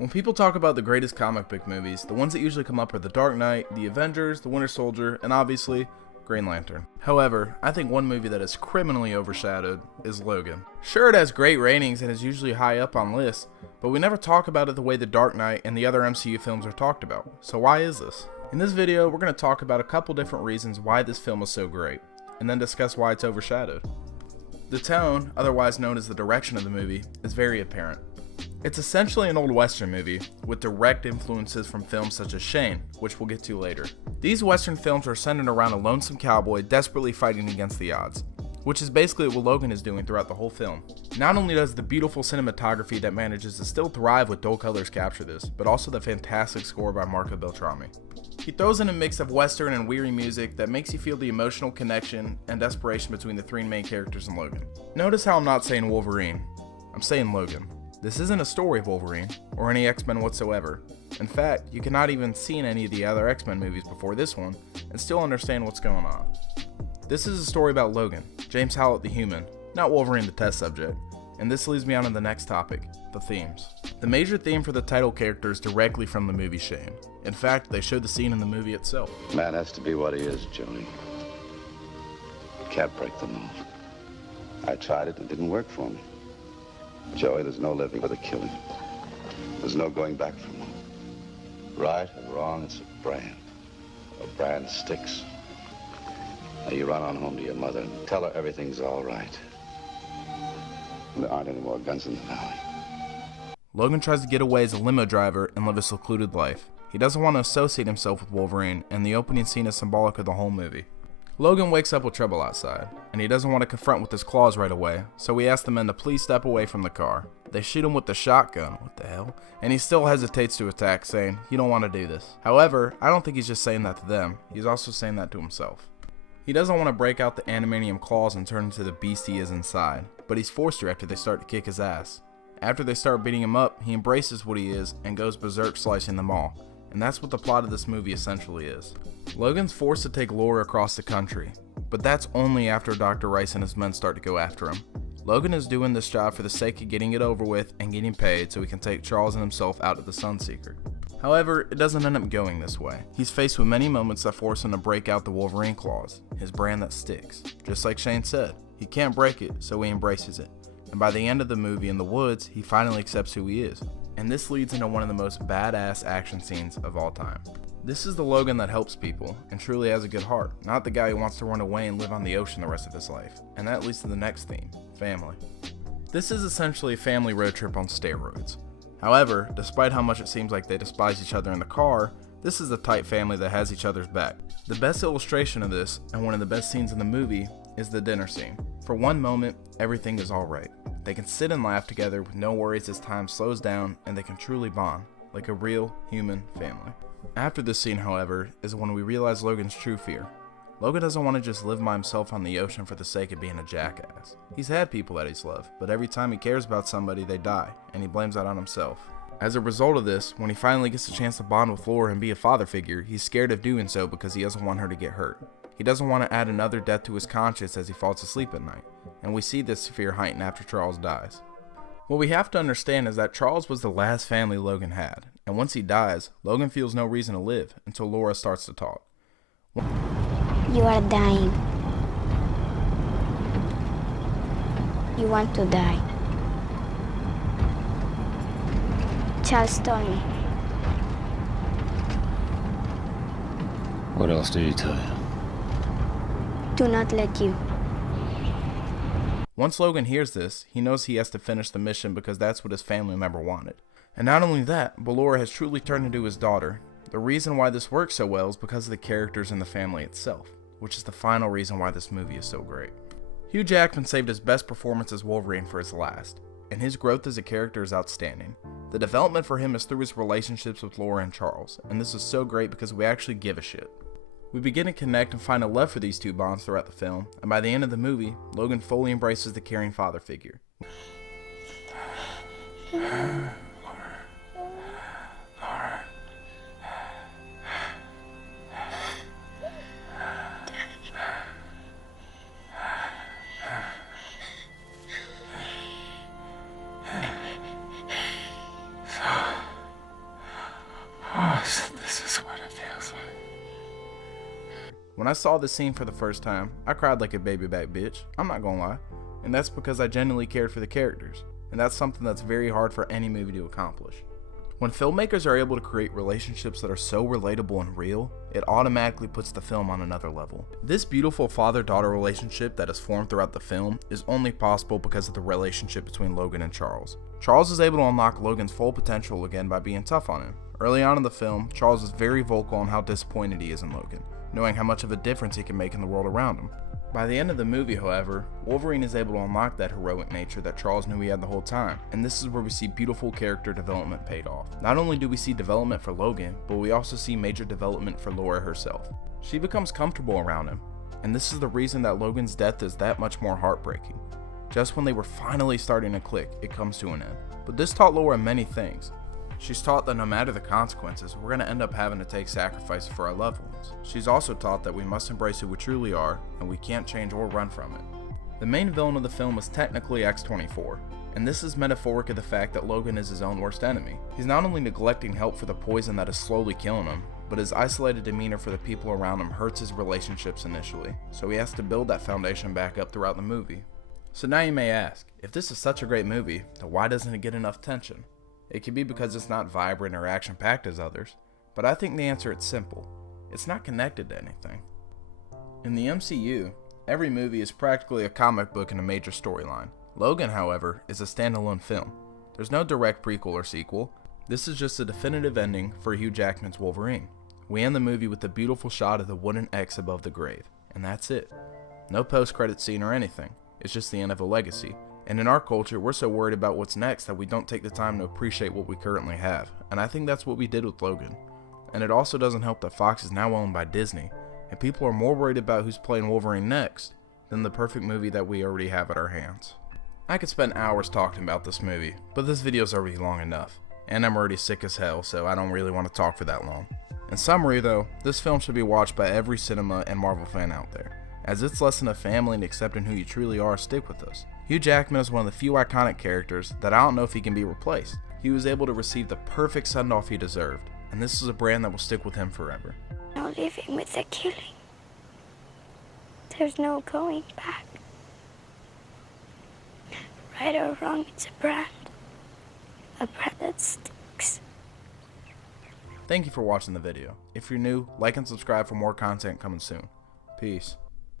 When people talk about the greatest comic book movies, the ones that usually come up are The Dark Knight, The Avengers, The Winter Soldier, and obviously, Green Lantern. However, I think one movie that is criminally overshadowed is Logan. Sure, it has great ratings and is usually high up on lists, but we never talk about it the way The Dark Knight and the other MCU films are talked about. So why is this? In this video, we're going to talk about a couple different reasons why this film is so great, and then discuss why it's overshadowed. The tone, otherwise known as the direction of the movie, is very apparent. It's essentially an old western movie, with direct influences from films such as Shane, which we'll get to later. These western films are centered around a lonesome cowboy desperately fighting against the odds, which is basically what Logan is doing throughout the whole film. Not only does the beautiful cinematography that manages to still thrive with dull colors capture this, but also the fantastic score by Marco Beltrami. He throws in a mix of western and weary music that makes you feel the emotional connection and desperation between the three main characters in Logan. Notice how I'm not saying Wolverine, I'm saying Logan. This isn't a story of Wolverine, or any X-Men whatsoever. In fact, you cannot even seen any of the other X-Men movies before this one, and still understand what's going on. This is a story about Logan, James Howlett the human, not Wolverine the test subject, and this leads me on to the next topic, the themes. The major theme for the title character is directly from the movie Shane. In fact, they show the scene in the movie itself. Man has to be what he is, Johnny. Can't break the mold. I tried it, it didn't work for me. Joey, there's no living with a killing. There's no going back from one. Right and wrong, it's a brand. A brand sticks. Now you run on home to your mother and tell her everything's all right. There aren't any more guns in the valley. Logan tries to get away as a limo driver and live a secluded life. He doesn't want to associate himself with Wolverine, and the opening scene is symbolic of the whole movie. Logan wakes up with trouble outside, and he doesn't want to confront with his claws right away, so he asks the men to please step away from the car. They shoot him with the shotgun, what the hell, and he still hesitates to attack, saying, "You don't want to do this." However, I don't think he's just saying that to them, he's also saying that to himself. He doesn't want to break out the adamantium claws and turn into the beast he is inside, but he's forced to after they start to kick his ass. After they start beating him up, he embraces what he is and goes berserk slicing them all. And that's what the plot of this movie essentially is. Logan's forced to take Laura across the country, but that's only after Dr. Rice and his men start to go after him. Logan is doing this job for the sake of getting it over with and getting paid so he can take Charles and himself out of the Sunseeker. However, it doesn't end up going this way. He's faced with many moments that force him to break out the Wolverine claws, his brand that sticks. Just like Shane said, he can't break it, so he embraces it. And by the end of the movie in the woods, he finally accepts who he is. And this leads into one of the most badass action scenes of all time. This is the Logan that helps people, and truly has a good heart, not the guy who wants to run away and live on the ocean the rest of his life. And that leads to the next theme, family. This is essentially a family road trip on steroids. However, despite how much it seems like they despise each other in the car, this is a tight family that has each other's back. The best illustration of this, and one of the best scenes in the movie, is the dinner scene. For one moment, everything is alright. They can sit and laugh together with no worries as time slows down, and they can truly bond, like a real human family. After this scene, however, is when we realize Logan's true fear. Logan doesn't want to just live by himself on the ocean for the sake of being a jackass. He's had people that he's loved, but every time he cares about somebody, they die, and he blames that on himself. As a result of this, when he finally gets a chance to bond with Laura and be a father figure, he's scared of doing so because he doesn't want her to get hurt. He doesn't want to add another death to his conscience as he falls asleep at night, and we see this fear heighten after Charles dies. What we have to understand is that Charles was the last family Logan had, and once he dies, Logan feels no reason to live until Laura starts to talk. You are dying. You want to die. Charles told me. What else did he tell you? Do not let you. Once Logan hears this, he knows he has to finish the mission because that's what his family member wanted. And not only that, but Laura has truly turned into his daughter. The reason why this works so well is because of the characters in the family itself, which is the final reason why this movie is so great. Hugh Jackman saved his best performance as Wolverine for his last, and his growth as a character is outstanding. The development for him is through his relationships with Laura and Charles, and this is so great because we actually give a shit. We begin to connect and find a love for these two bonds throughout the film, and by the end of the movie, Logan fully embraces the caring father figure. Laura. When I saw this scene for the first time, I cried like a baby back bitch, I'm not gonna lie, and that's because I genuinely cared for the characters, and that's something that's very hard for any movie to accomplish. When filmmakers are able to create relationships that are so relatable and real, it automatically puts the film on another level. This beautiful father-daughter relationship that is formed throughout the film is only possible because of the relationship between Logan and Charles. Charles is able to unlock Logan's full potential again by being tough on him. Early on in the film, Charles is very vocal on how disappointed he is in Logan, knowing how much of a difference he can make in the world around him. By the end of the movie, however, Wolverine is able to unlock that heroic nature that Charles knew he had the whole time, and this is where we see beautiful character development paid off. Not only do we see development for Logan, but we also see major development for Laura herself. She becomes comfortable around him, and this is the reason that Logan's death is that much more heartbreaking. Just when they were finally starting to click, it comes to an end. But this taught Laura many things. She's taught that no matter the consequences, we're going to end up having to take sacrifices for our loved ones. She's also taught that we must embrace who we truly are, and we can't change or run from it. The main villain of the film is technically X-24, and this is metaphoric of the fact that Logan is his own worst enemy. He's not only neglecting help for the poison that is slowly killing him, but his isolated demeanor for the people around him hurts his relationships initially, so he has to build that foundation back up throughout the movie. So now you may ask, if this is such a great movie, then why doesn't it get enough attention? It could be because it's not vibrant or action-packed as others, but I think the answer is simple. It's not connected to anything. In the MCU, every movie is practically a comic book and a major storyline. Logan, however, is a standalone film. There's no direct prequel or sequel. This is just a definitive ending for Hugh Jackman's Wolverine. We end the movie with a beautiful shot of the wooden X above the grave, and that's it. No post-credit scene or anything. It's just the end of a legacy. And in our culture, we're so worried about what's next that we don't take the time to appreciate what we currently have. And I think that's what we did with Logan. And it also doesn't help that Fox is now owned by Disney, and people are more worried about who's playing Wolverine next than the perfect movie that we already have at our hands. I could spend hours talking about this movie, but this video's already long enough. And I'm already sick as hell, so I don't really want to talk for that long. In summary though, this film should be watched by every cinema and Marvel fan out there, as its lesson of family and accepting who you truly are stick with us. Hugh Jackman is one of the few iconic characters that I don't know if he can be replaced. He was able to receive the perfect send-off he deserved, and this is a brand that will stick with him forever. No living with the killing. There's no going back. Right or wrong, it's a brand that sticks. Thank you for watching the video. If you're new, like and subscribe for more content coming soon. Peace.